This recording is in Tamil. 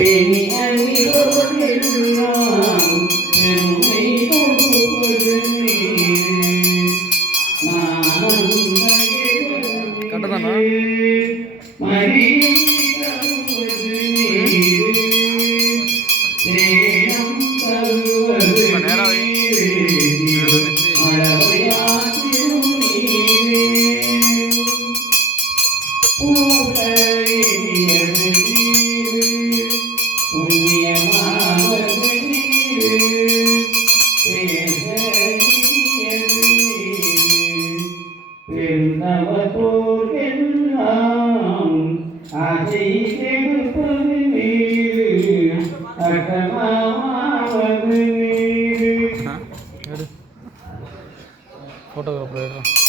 பேணி அணிவோடெல்லாம் பெருமை கொடுப்பது கட்டதானா மடியை தருவது தேனம் தருவது அளவையாற்றிடும் ஊழையது புண்ணியமாவது பெருந்தவத்தோர்கெல்லாம் ஆசை கெடுப்பது நீரு அகமாவது நீரு ஃபோட்டோகிராஃபர்